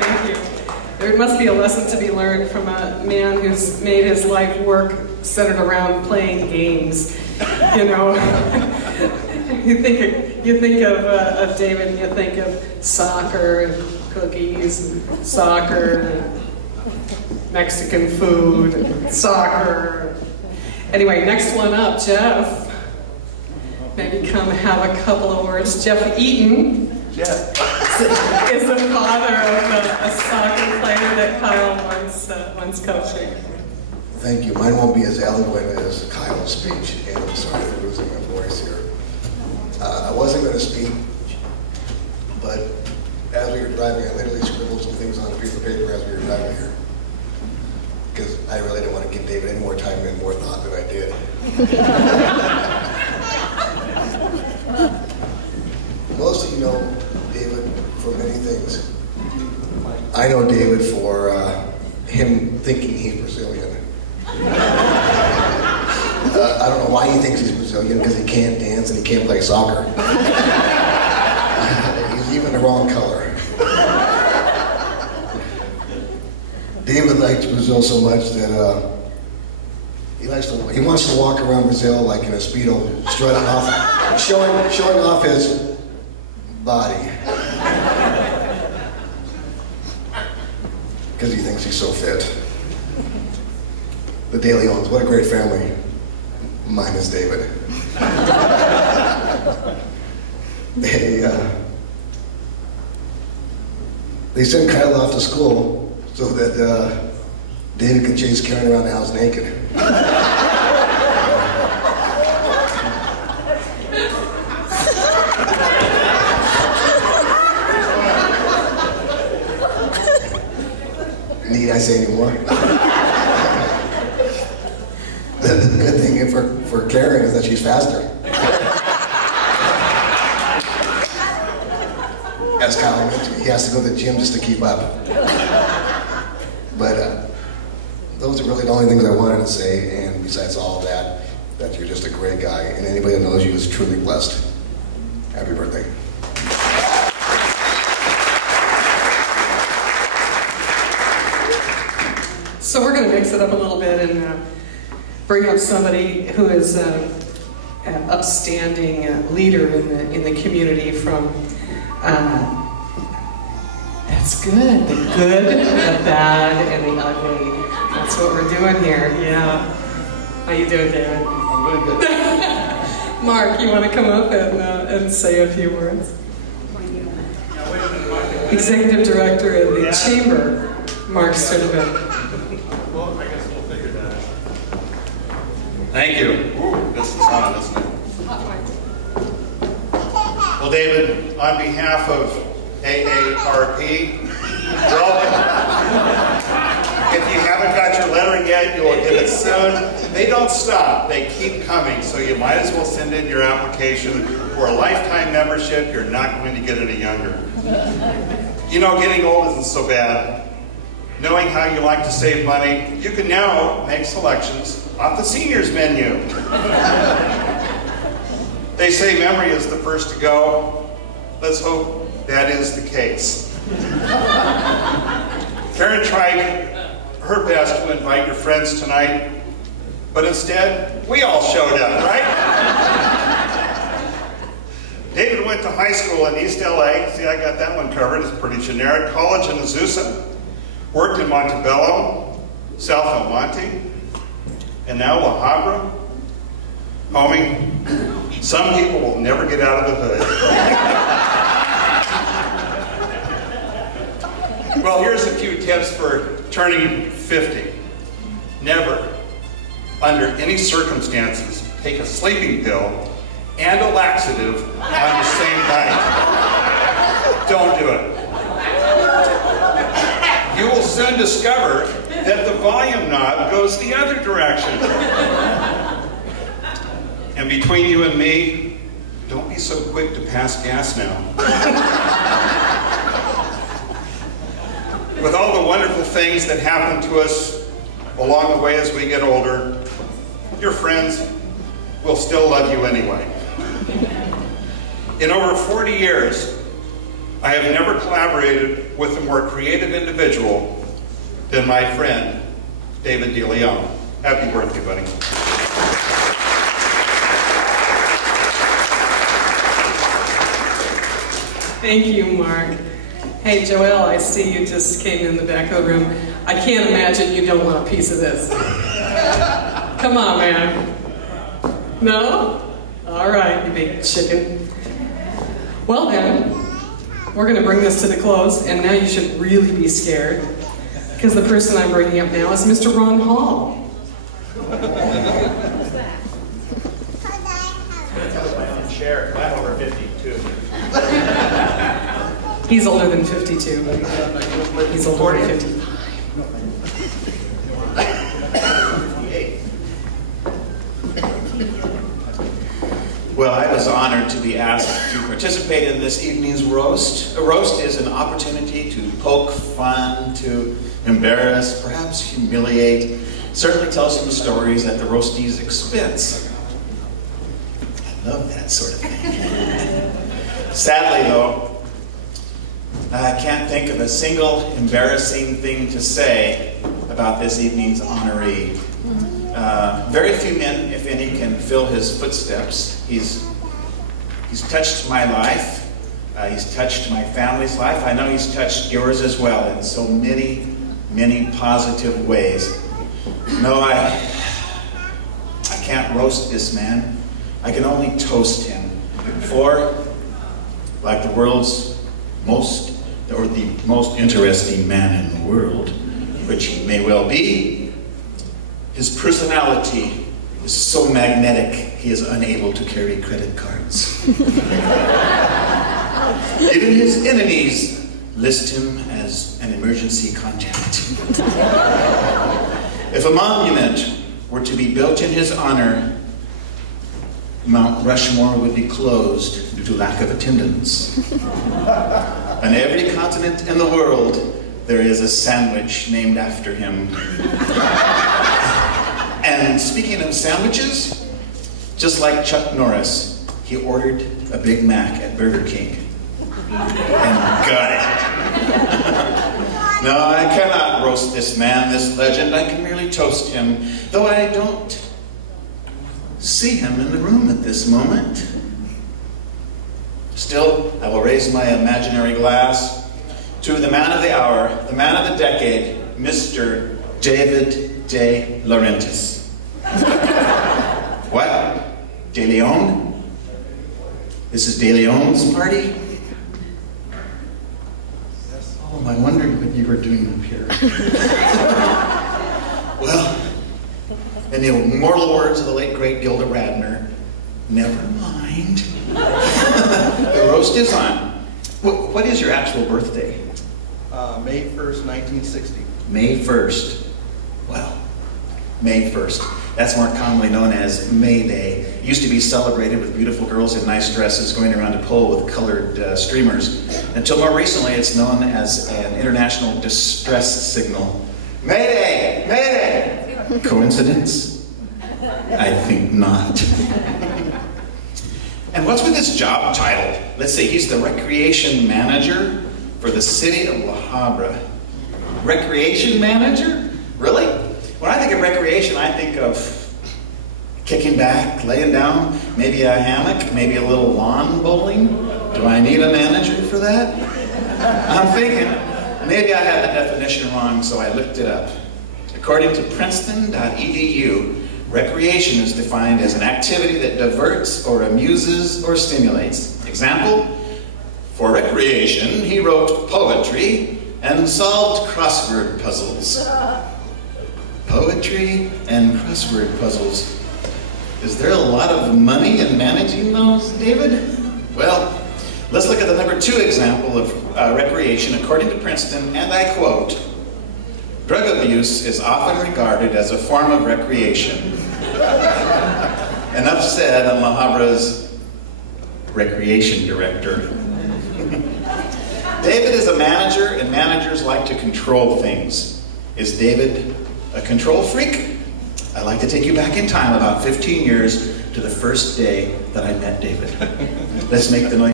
thank you. There must be a lesson to be learned from a man who's made his life work centered around playing games. You know, you think of David, and you think of soccer and cookies, and soccer, and Mexican food, and soccer. Anyway, next one up, Jeff. Maybe come have a couple of words. Jeff Eaton. Jeff is the father of a soccer player that Kyle once coaching. Thank you. Mine won't be as eloquent as Kyle's speech, and I'm sorry for losing my voice here. I wasn't going to speak, but as we were driving, I literally scribbled some things on a piece of paper as we were driving here, because I really didn't want to give David any more time and more thought than I did. Most of you know David for many things. I know David for him thinking he's Brazilian. I don't know why he thinks he's Brazilian, because he can't dance and he can't play soccer. He's even the wrong color. David likes Brazil so much that he wants to walk around Brazil like in a Speedo, strutting off, showing off his body. Because he thinks he's so fit. The De Leons, what a great family. Mine is David. They send Kyle off to school so that David can chase Karen around the house naked. Need I say any more? The good thing for Karen is that she's faster. As Kyle mentioned, he has to go to the gym just to keep up. But those are really the only things I wanted to say, and besides all of that, that you're just a great guy, and anybody that knows you is truly blessed. Happy birthday. So we're going to mix it up a little bit and bring up somebody who is an upstanding leader in the community from, that's good, the good, the bad, and the ugly. That's what we're doing here, yeah. How you doing, David? I'm doing good. Mark, you want to come up and say a few words? Executive Director of the Chamber, Mark Sturdivant. Well, I guess we'll figure that out. Thank you. Ooh, this is on, isn't it? Well, David, on behalf of AARP, welcome. If you haven't got your letter yet, you will get it soon. They don't stop. They keep coming, so you might as well send in your application for a lifetime membership. You're not going to get any younger. You know, getting old isn't so bad. Knowing how you like to save money, you can now make selections off the seniors menu. They say memory is the first to go. Let's hope that is the case. Karen tried her best to invite your friends tonight, but instead, we all showed up, right? David went to high school in East LA. See, I got that one covered. It's pretty generic. College in Azusa. Worked in Montebello, South El Monte, and now La Habra. Homie, some people will never get out of the hood. Well, here's a few tips for turning 50. Never, under any circumstances, take a sleeping pill and a laxative on the same night. Don't do it. You will soon discover that the volume knob goes the other direction. And between you and me, don't be so quick to pass gas now. With all the wonderful things that happen to us along the way as we get older, your friends will still love you anyway. In over 40 years, I have never collaborated with a more creative individual than my friend, David DeLeon. Happy birthday, buddy. Thank you, Mark. Hey, Joelle, I see you just came in the back of the room. I can't imagine you don't want a piece of this. Come on, man. No? All right, you big chicken. Well then, we're going to bring this to the close, and now you should really be scared, because the person I'm bringing up now is Mr. Ron Hall. Share. I'm over 52. He's older than 52. He's older than 55. Well, I was honored to be asked to participate in this evening's roast. A roast is an opportunity to poke fun, to embarrass, perhaps humiliate, certainly tell some stories at the roastee's expense. I love that sort of thing. Sadly, though, I can't think of a single embarrassing thing to say about this evening's honoree. Very few men, if any, can fill his footsteps. He's touched my life. He's touched my family's life. I know he's touched yours as well in so many, many positive ways. No, I can't roast this man. I can only toast him. For, like the world's most, or the most interesting man in the world, which he may well be, his personality is so magnetic, he is unable to carry credit cards. Even his enemies list him as an emergency contact. If a monument were to be built in his honor, Mount Rushmore would be closed due to lack of attendance. On every continent in the world, there is a sandwich named after him. And speaking of sandwiches, just like Chuck Norris, he ordered a Big Mac at Burger King. And got it. No, I cannot roast this man, this legend. I can merely toast him, though I don't see him in the room at this moment. Still, I will raise my imaginary glass to the man of the hour, the man of the decade, Mr. David De Laurentiis. What? De Leon? This is De Leon's party? Oh, I wondered what you were doing up here. Well, in the immortal words of the late great Gilda Radner, never mind. The roast is on. What is your actual birthday? May 1st, 1960. May 1st. Well, May 1st. That's more commonly known as May Day. It used to be celebrated with beautiful girls in nice dresses going around a pole with colored streamers. Until more recently, it's known as an international distress signal. May Day! May Day! Coincidence? I think not. And what's with his job title? Let's see, he's the recreation manager for the city of La Habra. Recreation manager? Really? When I think of recreation, I think of kicking back, laying down, maybe a hammock, maybe a little lawn bowling. Do I need a manager for that? I'm thinking, maybe I had the definition wrong, so I looked it up. According to Princeton.edu, recreation is defined as an activity that diverts or amuses or stimulates. Example, for recreation, he wrote poetry and solved crossword puzzles. Poetry and crossword puzzles. Is there a lot of money in managing those, David? Well, let's look at the number 2 example of recreation according to Princeton, and I quote, "Drug abuse is often regarded as a form of recreation." Enough said on La Habra's recreation director. David is a manager, and managers like to control things. Is David a control freak? I'd like to take you back in time about 15 years to the first day that I met David. Let's make the noise.